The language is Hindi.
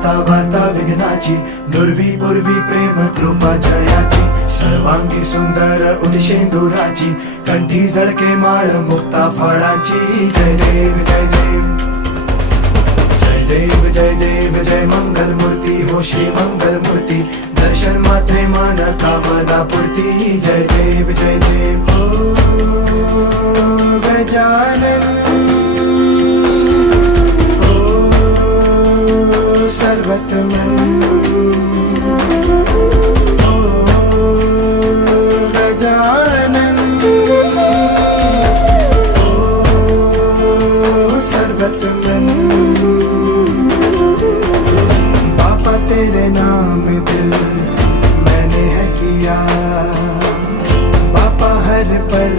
दाता वार्ता विघ्नाची, नुरवी पूर्वी प्रेम कृपा जयाची, सर्वांगी सुंदर उदिशेंदुराची, कंठी झळके माळ मुक्ता फळाची. जय देव जय देव जय देव जय देव जय मंगल मूर्ती हो श्री मंगल मूर्ती, दर्शन मात्रे मन कामना पूर्ती. जय देव जय देव हो गजानन सर्वतमन ओ गजानन ओ सर्वतमन. पापा तेरे नाम दिल मैंने है किया, पापा हर पल